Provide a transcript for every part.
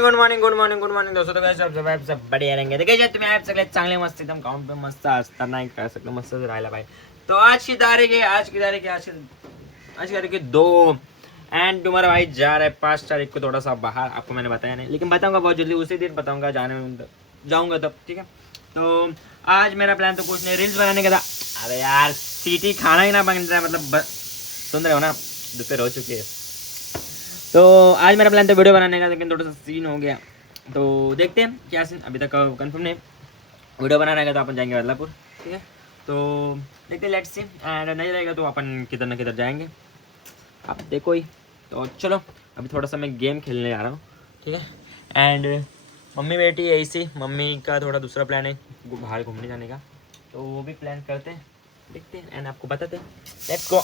Good morning दोस्तों. तो कैसे सब बढ़िया रहेंगे. देखिए तुम्ही आप सगळे चांगले मस्त एकदम काउंट पे मस्त असताना नाही काय सगळं मस्त राहायला पाहिजे. तो आज की तारीख है 2 एंड तुम्हारा भाई जा रहा है 5 तारीख को थोड़ा सा बाहर. आपको मैंने बताया नहीं लेकिन बताऊंगा बहुत जल्दी. उसी दिन बताऊंगा जाऊंगा तब. ठीक है. तो आज मेरा प्लान तो कुछ नहीं रील्स बनाने का था. अरे यार सीटी खाना ही ना बन रहा है. मतलब सुन रहे हो ना दोपहर हो चुकी है. तो आज मेरा प्लान था वीडियो बनाने का लेकिन थोड़ा सा सीन हो गया. तो देखते हैं क्या सीन. अभी तक कंफर्म नहीं. वीडियो बनाने का तो अपन जाएंगे बदलापुर. ठीक है. तो देखते हैं लेट्स सी. एंड नहीं रहेगा तो अपन किधर ना किधर जाएंगे. आप देखो ही. तो चलो अभी थोड़ा सा मैं गेम खेलने जा रहा हूँ. ठीक है. एंड मम्मी बैठी है ऐसी. मम्मी का थोड़ा दूसरा प्लान है बाहर घूमने जाने का. तो वो भी प्लान करते हैं. देखते हैं एंड आपको बताते हैं. Let's go.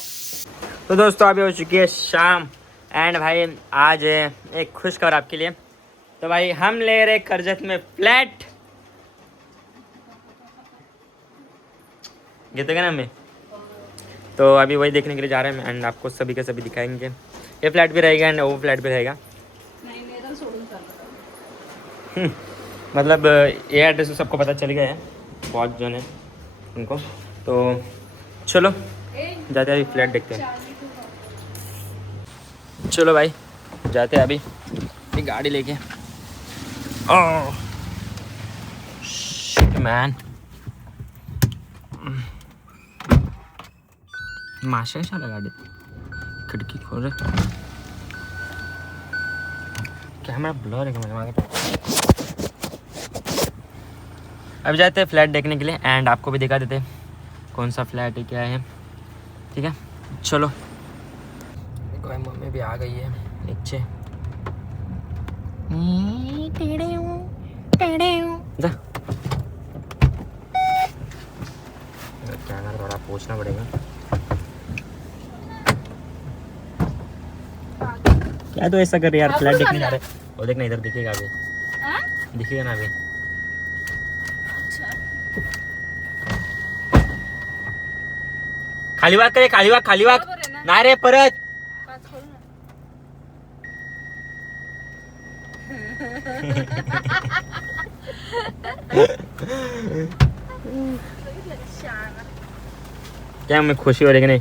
तो दोस्तों अभी हो चुकी है शाम. एंड भाई आज एक खुश खबर आपके लिए. तो भाई हम ले रहे करजत में फ्लैट. कहते क्या ना हमें. तो अभी वही देखने के लिए जा रहे हैं. एंड आपको सभी के सभी दिखाएंगे. ये फ्लैट भी रहेगा एंड वो फ्लैट भी रहेगा. मतलब ये एड्रेस तो सबको पता चल गया है बहुत जन है उनको. तो चलो जाते हैं अभी फ्लैट देखते हैं. चलो भाई जाते हैं अभी गाड़ी लेके. Oh shit man. माशा कशाला गाडीत खिडकी खोल रे. कैमरा ब्लर है का माझ्या मागे. अभी जाते हैं फ्लैट देखने के लिए. एंड आपको भी दिखा देते कौन सा फ्लैट है क्या है. ठीक है चलो. देखो मम्मी भी आ गई है नीचे. जा कैमरा थोड़ा पूछना पड़ेगा. क्या तो ऐसा कर रहे यार. फ्लैट देखने जा रहे. वो देखना इधर दिखेगा अभी. दिखेगा ना अभी. खाली वाग करे. खाली वाग नाही रे परत. क्या मैं खुशी हो रही कि नहीं.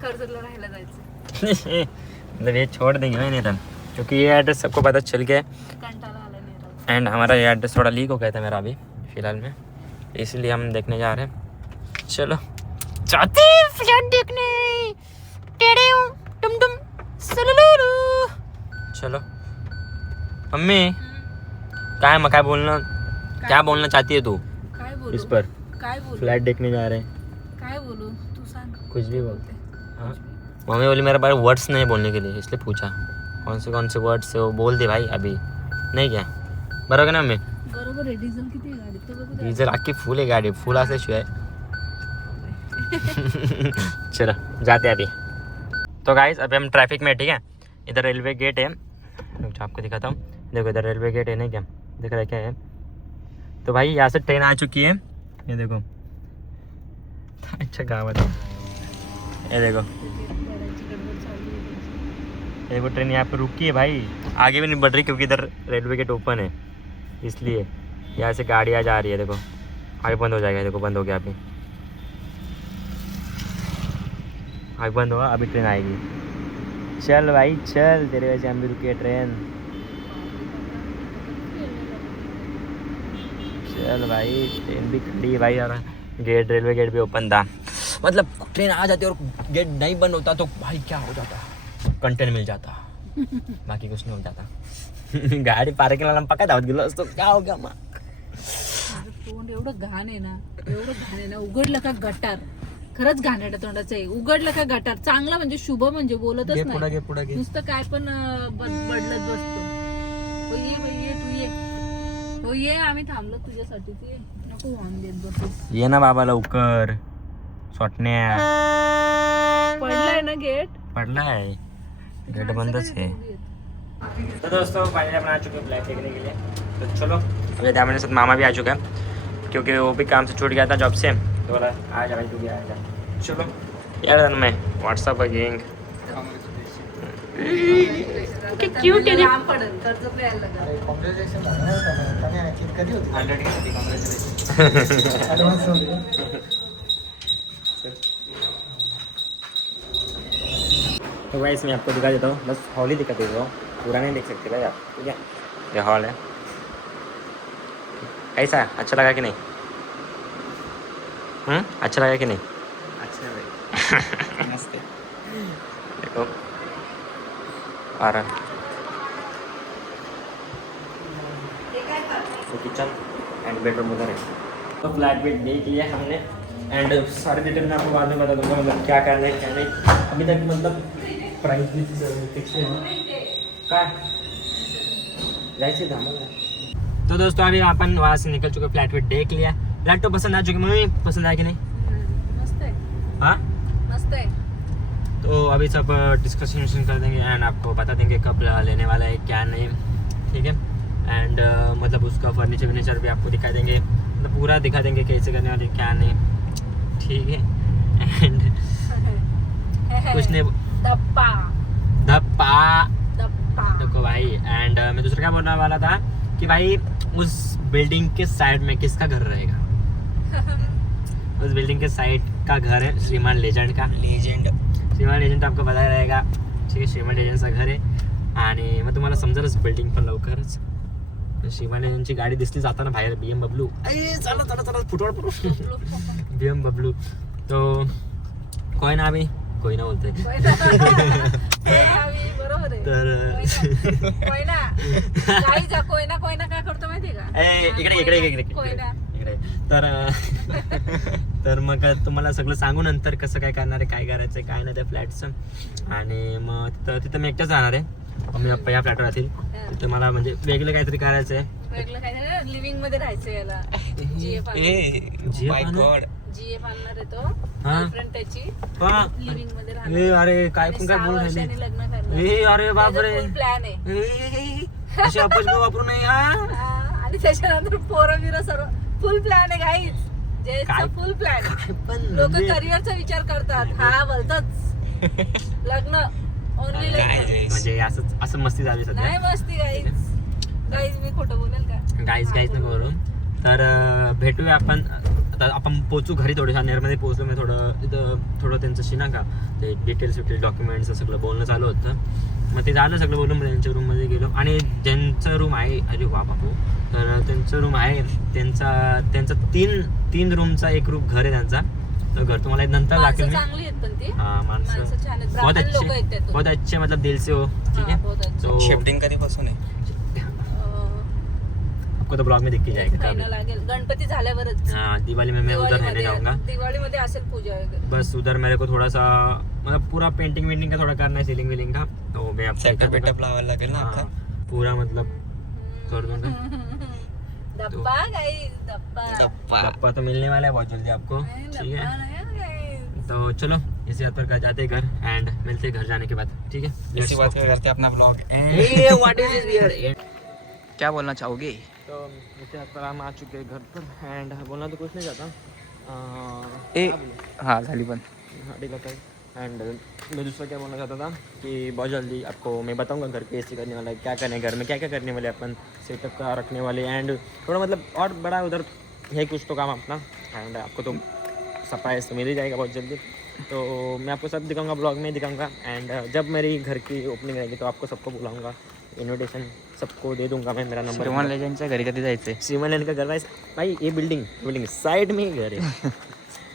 कर्जतला राहायला जायचं. मतलब ये छोड़ देंगे नहीं था क्योंकि ये एड्रेस सबको पता चल गया. कंटाळा आला नाही. एंड हमारा ये एड्रेस थोड़ा लीक हो गया था मेरा अभी फिलहाल में. इसलिए हम देखने जा रहे हैं. चलो जाते हैं फ्लैट देखने. चलो मम्मी क्या बोलना. क्या बोलना चाहती है तू काय बोलू. इस पर. काय बोलू. फ्लैट देखने जा रहे हैं. काय बोलू तू सांग. कुछ भी बोलते. हाँ मम्मी बोली मेरे पास वर्ड्स नहीं बोलने के लिए इसलिए पूछा कौन से वर्ड्स है वो बोल दे भाई अभी. नहीं क्या बरोबर ना मम्मी. बरोबर आहे. डिझेल किती आहे गाडीत ते बघू. डीजल आखी फुल है गाड़ी. फुल असल्याशिवाय. चलो जाते अभी. तो गाइस अभी हम ट्रैफिक में. ठीक है. इधर रेलवे गेट है. आपको दिखाता हूँ. देखो इधर रेलवे गेट है. नहीं क्या दिख रहा है क्या है. तो भाई यहाँ से ट्रेन आ चुकी है. ये देखो अच्छा गाँव है. ये देखो ट्रेन यहाँ पे रुकी है भाई. आगे भी नहीं बढ़ रही क्योंकि इधर रेलवे गेट ओपन है इसलिए. यहाँ से गाड़ियाँ जा रही है. देखो आगे बंद हो जाएगा. देखो बंद हो गया अभी. आगे बंद होगा अभी ट्रेन आएगी. चल भाई चल तेरे वजह से हम भी रुकी है ट्रेन. चल भाई ट्रेन भी खड़ी है भाई. और गेट रेलवे गेट भी ओपन था. मतलब ट्रेन आ जाती और गेट नहीं बंद होता तो भाई क्या हो जाता. कंटेंट मिल जाता. बाकी कुछ नहीं हो जाता. गाडी पार्किंगला पक्का धावत गेलो असतो. क्या हो गया मग. तोंड एवढं घाण आहे ना. उघडलं का गटार. खरंच घाणेरड्या तोंडाचं आहे. उघडलं का गटार. चांगला म्हणजे शुभ म्हणजे बोलतच नाही. नुसतं काय पण बदलत बसतो. ये तू ये. हो ये आम्ही थांबलो तुझ्यासाठी. नको हॉर्न देत बसूस. ये ना बाबा लवकर. सोटण्या पडलाय ना गेट. पडलाय. गेट बंदच है. तो दोस्तों फाइनली अपन आ चुके हैं फ्लैट देखने के लिए. तो चलो अभी मेरे साथ मामा भी आ चुका है क्योंकि वो भी काम से छूट गया था जॉब से. तो बोला आ जा भाई तू भी आ जा. चलो यार मैं व्हाट्सअप पर गैंग क्यूट आहे लांब पडेल कर्ज प्यायला लागेल. अरे कॉंग्रॅच्युलेशन झालं ना त्याला. कमी आहे. कधी होती 100 की काँग्रेच्युलेशन. ॲडव्हान्स होते. तो गाइस मैं आपको दिखा देता हूँ, बस हॉल ही दिखा देता हूँ, पूरा नहीं देख सकते भाई आप, ठीक है. ये हॉल है. कैसा है, अच्छा लगा कि नहीं? अच्छा लगा कि नहीं? अच्छा भाई. मस्त. देखो आ रहा तो किचन एंड बेडरूम उधर है. तो फ्लैट बेड देख लिया हमने एंड सारे डिटेल मैं आपको बाद में बता दूंगा, मतलब क्या करना है क्या नहीं. अभी तक मतलब प्राइस भी फिक्स है काय जायचे थांबा. तो दोस्तों अभी अपन वहाँ से निकल चुके, फ्लैट बेड देख लिया. फ्लैट तो पसंद आ चुकी, मम्मी पसंद आया कि नहीं? मस्त आहे. हाँ मस्त आहे. तो अभी सब डिस्कशन कर देंगे एंड आपको बता देंगे कब लेने वाला है क्या नहीं, ठीक है. एंड मतलब उसका फर्नीचर भी आपको दिखा देंगे, मतलब पूरा दिखा देंगे कैसे करने वाले क्या नहीं, ठीक है. एंड कुछ नहीं दप्पा धप्पा दप्पा. देखो भाई. एंड मैं दूसरा क्या बोलने वाला था कि भाई उस बिल्डिंग के साइड में किसका घर रहेगा? उस बिल्डिंग के साइड का घर है श्रीमान लेजेंड का. श्रीमान लेजेंड आपको पता रहेगा, ठीक आहे. श्रीमान लेजेंडचं घर आहे आणि मग तुम्हाला समजेलच बिल्डिंग पण लवकरच. श्रीमान लेजेंडची गाडी दिसली जाताना बाहेर BMW. चला चला चला फुटवळ BMW. तो कोई ना अभी कोई ना बोलते बरोबर आहे. तर कोयना काही जा कोयना कोयना काय करतो माहितीये का? इकडे इकडे इकडे कोयना. इकडे तर मग तुम्हाला सगळं सांगू नंतर कसं काय करणार आहे, काय करायचं काय नाही त्या फ्लॅटचं. आणि मग तिथं मी एकटाच राहणार आहे. मम्मी पप्पा या फ्लॅटवर राहतील. तिथं मला म्हणजे वेगळं काहीतरी करायचं आहे. वेगळं काय लिव्हिंग मध्ये राहायचं याला. जीएफ आणणार आहे तो गर्लफ्रेंड त्याची लिव्हिंग मध्ये राहणार. अरे काय पण काय बोलून राहिले. लग्न करणार. अरे बापरे प्लॅन आहे. अशी अपच वापरू नये. आणि त्याच्यानंतर पोरं बिरं सर्व फुल प्लॅन आहे गाईज. जे फुल प्लॅन. लोक करिअरचा विचार करतात, हा बोलतच लग्न ओनली लग्न. म्हणजे असं मस्ती झाली सध्या. नाही मस्ती गाईज. गाईज मी खोटं बोलेल का? गाईज नको करून. तर भेटूया आपण. आता आपण पोचू घरी, थोड्या नेरमध्ये पोचलो मी. थोडं त्यांचं शिना का ते डिटेल्स डॉक्युमेंट्स सगळं बोलणं चालू होतं. मग ते झालं सगळं बोलून मग त्यांच्या रूममध्ये गेलो. आणि ज्यांचं रूम आहे, अरे वा बापू, तर त्यांचं रूम आहे, त्यांचा तीन रूमचा एक रूम घर आहे त्यांचा. तर घर तुम्हाला नंतर दाखवेल मी. चांगली आहेत पण ती. हाँ माणसं छान आहेत. बहुत ब्राह्मण लोक अच्छे, आहेत त्यातून. बहुत अच्छे, मतलब दिल से हो, ठीक है. तो शिफ्टिंग कधीपासून आहे? आपको तो ब्लॉग में दिख के जाएगा महिना लागेल. गणपती झाल्यावरच. हाँ दिवाली में मैं उधर रहने जाऊंगा. दिवाळीमध्ये असेल पूजा वगैरे. बस उधर मेरे को थोड़ा सा मतलब पूरा पेंटिंग वेंटिंग का थोड़ा करना है, सीलिंग विलिंग का. तो मैं आपको सेटअप वेटअप लावायला लागेल ना आपका? हाँ, पूरा मतलब कर दूंगा. दप्पा गाईज दप्पा. पापा तो मिलने वाला है बहुत जल्दी आपको, ठीक है. तो चलो इसी बात पर जाते हैं घर एंड मिलते हैं घर जाने के बाद, ठीक है. इसी बात पे करते हैं अपना blog. What is this here. क्या बोलना चाहोगे? तो इसी बात पर हम आ चुके हैं घर पर एंड बोलना तो कुछ नहीं चाहता. हाँ झाली पण. हाँ ठीक है. एंड मैं दूसरा क्या बोलना चाहता था कि बहुत जल्दी आपको मैं बताऊंगा घर कैसे करने वाला है, क्या करने घर में क्या क्या करने वाले अपन, सेटअप का रखने वाले एंड थोड़ा मतलब और बड़ा उधर है कुछ तो काम अपना. एंड आपको तो सरप्राइज तो मिल ही जाएगा बहुत जल्दी. तो मैं आपको सब दिखाऊंगा, ब्लॉग में दिखाऊंगा. एंड जब मेरी घर की ओपनिंग रहेगी तो आपको सबको बुलाऊंगा, इन्विटेशन सबको दे दूंगा मैं. मेरा नंबर श्रीमान लेजेंडच्या घरी कधी जायचंय? श्रीमान लेजेंड का घर भाई ये बिल्डिंग साइड में ही घर है.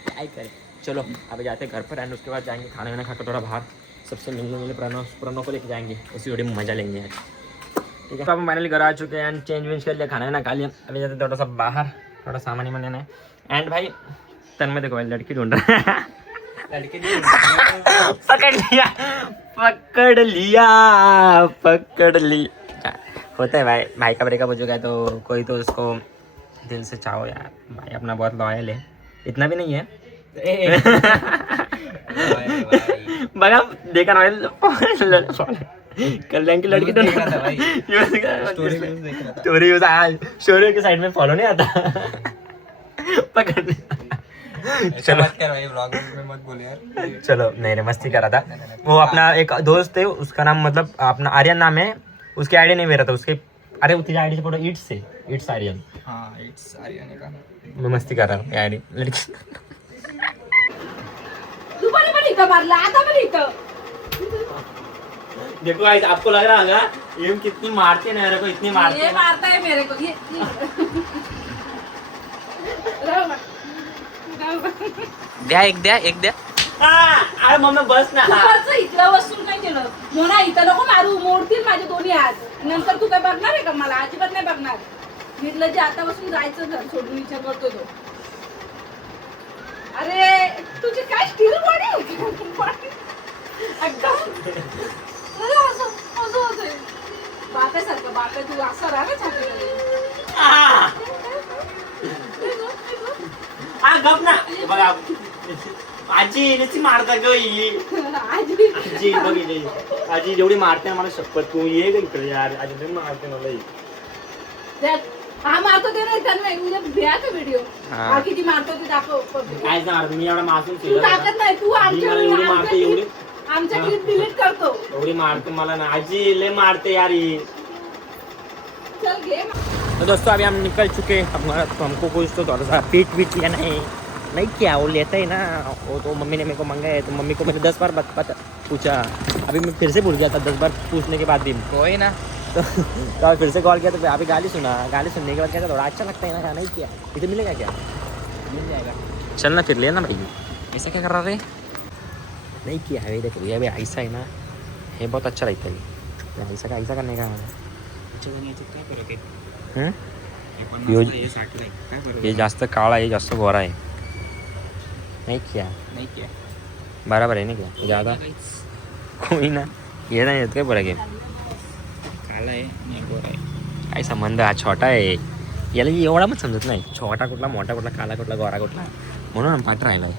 क्या करें. चलो अभी जाते हैं घर पर एंड उसके बाद जाएंगे खाना वाना खाकर थोड़ा बाहर सबसे मिलने प्रणव को लेके जाएंगे. उसी थोड़ी मजा लेंगे आज, ठीक है. तो हम फाइनली घर आ चुके हैं एंड चेंज वेंज कर लिया, खाना वाना खा लिया. अभी जाते थोड़ा सा बाहर, थोड़ा सामान ही लेना है. एंड भाई तन में देखो भाई लड़की ढूंढ रहा है. लड़की पकड़ लिया. होता है भाई का ब्रेकअप हो चुका है तो कोई तो उसको दिल से चाहो यार. भाई अपना बहुत लॉयल है, इतना भी नहीं है. बघा देखा ना कल्याण की लड़की तो स्टोरी के साइड में फॉलो नहीं आता. पकड़ चलो ब्लॉग में मत बोल यार। चलो नहीं नहीं मस्ती कर रहा था। वो अपना एक दोस्त है, उसका नाम मतलब अपना आर्यन नाम है, उसकी आईडी नहीं मेरा था उसके। अरे वो तेरी आईडी से फोटो इट्स आर्यन। हाँ इट्स आर्यन का। मैं मस्ती कर रहा हूँ आईडी लड़की। दुपारी पण इथं मारला, आता पण इथं. देखो गाइस, आपको लग रहा होगा ये कितनी मारते हैं मेरे को, इतनी मारते ये हैं। मारता है मेरे को ये. राहू बा. द्या एक द्या अरे मम्मी बस ना. दुपारचं इथलं वस्तू नाही केलं मोना, इथं नको मारू, मोडतील माझे दोन्ही हात. नंतर तू काय बघणार आहे का मला? अजिबात नाही बघणार. म्हटलं जे आतापासून जायचं घर सोडून विचार करतो तो. अरे तुझी काय स्टील बॉडी होती. असं होतंय बाप्यासारखं. बाप्या तू असं राहा ना गप ना. बघा आजी नुसती मारता ग ही. आजी बघितली आजी जेवढी मारते ना मला शपथ. तू ये ग इकडे यार, आजी लई मारते मला ही. हा मारतो ते नाही त्यांना उद्या द्या का व्हिडिओ. हा किती मारतो ते दाखव. काय मारतो मी एवढा मासूम तू टाकत नाही, तू एवढी मारते एवढी आमच्या क्लिप डिलीट करतो. एवढी मारते मला ना आजी, लय मारते यार ही. चल घे. तो दोस्तों अभी हम निकल चुके। हमारा तो हमको कुछ तो थोड़ा सा पीट वीट लेना है, नहीं क्या वो लेता है ना वो, तो मम्मी ने मेरे को मंगा है, तो मम्मी को मैंने 10 बार पूछा। अभी मैं फिर से भूल गया था 10 बार पूछने के बाद भी। कोई ना। तो अभी फिर से कॉल किया तो अभी गाली सुना। गाली सुनने के बाद क्या थोड़ा अच्छा लगता है ना खाना ही। क्या इधर मिलेगा क्या? मिल जाएगा। चलना फिर लेना भाई। ऐसा क्या कर रहा रे? नहीं किया है देखो ये अभी ऐसा है ना, ये बहुत अच्छा लगता है ऐसा करने का। ये जास्त काळा आहे, जास्त गोरा आहे. नहीं किया बराबर है ना क्या ज़्यादा कोई ना ये नाही येत काय बरं घे. काला आहे नाही गोरा आहे. काय संबंध, हा छोटा आहे. याला एवढा पण समजत नाही, छोटा कुठला मोठा कुठला काला कुठला गोरा कुठला. म्हणून पाठ राहिलाय,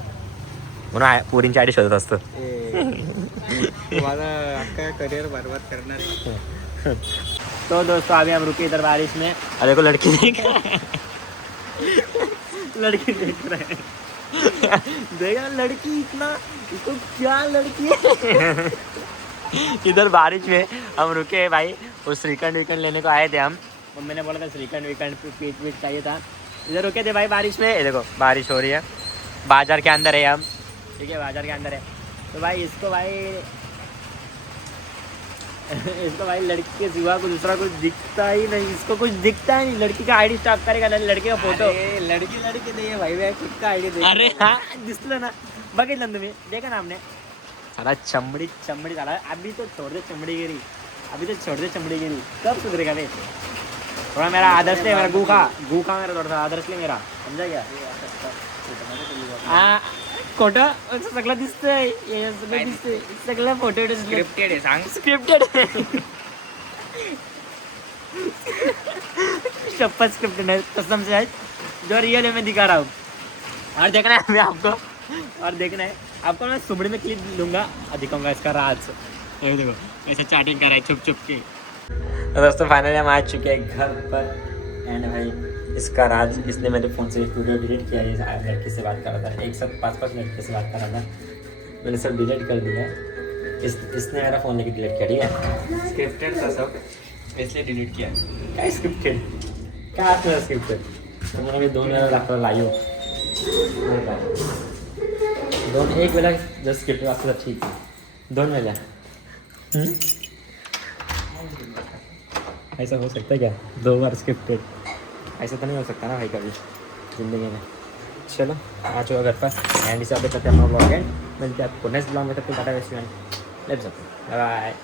म्हणून पोरींची आयडी शोधत असतो. तुम्हाला अख्खा करिअर बर्बाद करणार. तो दोस्तों अभी हम रुके इधर बारिश में, और देखो लड़की देख रहा है. लड़की देख रहा है. देखा लड़की इतना, इसको क्या लड़की है. इधर बारिश में हम रुके भाई, वो श्रीखंड विकंड लेने को आए थे हम. मम्मी ने बोला था श्रीखंड विकंड पीट वीट चाहिए था. इधर रुके थे भाई बारिश में. ये देखो बारिश हो रही है, बाजार के अंदर है हम. ठीक है बाजार के अंदर है. तो भाई इसको भाई लड़की के सिवा को दूसरा कुछ दिखता ही नहीं. इसको कुछ दिखता ही नहीं. लड़की का आईडी स्टार्ट करेगा, लड़के का फोटो. लड़की नाही भाई खुद का आयडी दे. अरे हाँ दिसलं ना, बघितलं ना तुम्ही, देखा ना हमने. साला चमड़ी साला. अभी तो छोड़ दे चमड़ीगिरी, कब सुधरेगा बे. थोड़ा मेरा आदर्श ले, मेरा गू खा मेरा थोड़ा सा आदर्श ले मेरा, समझा क्या. हाँ खोटं सगळं दिसतंय, हे सगळं दिसतंय, सगळं फोटो स्क्रिप्टेड आहे सांग. स्क्रिप्टेड. शपथ स्क्रिप्टेड है, कसम से है. जो रियल है मैं दिखा रहा हूँ. और देखना है मैं आपको, मैं सुबह में क्लिप लूंगा और दिखाऊंगा इसका राज. ये देखो ऐसे चैटिंग कर रहा है छुप के. तो दोस्तों फाइनली हम आ चुके हैं घर पर. एंड भाई इसका राज, इसने मेरे फ़ोन से वीडियो डिलीट किया. ये लड़की से बात कर रहा था, एक साथ 5 लड़के से बात कर रहा था. मैंने सब डिलीट कर दिया. इसने मेरा फ़ोन लेके डिलीट किया. ठीक है स्क्रिप्टेड था सब, इसलिए डिलीट किया. काय स्क्रिप्टेड, काय असणार स्क्रिप्टेड. तुम्हाला मी 2 वेळा दाखवलं लाईव्ह. एक वेळा जर स्क्रिप्टेड असलं तर ठीक आहे, 2 वेळा. ऐसा हो सकता है क्या, 2 बार स्क्रिप्टेड. ऐसा तो नहीं हो सकता ना भाई कभी ज़िंदगी में. चलो आ चुका घर पर. एंड इसे अपडेट करते हैं अपना ब्लॉग एंड मिलते हैं आपको नेक्स्ट ब्लॉग में. तब तक टाटा रेस्टोरेंट लेट्स बाय.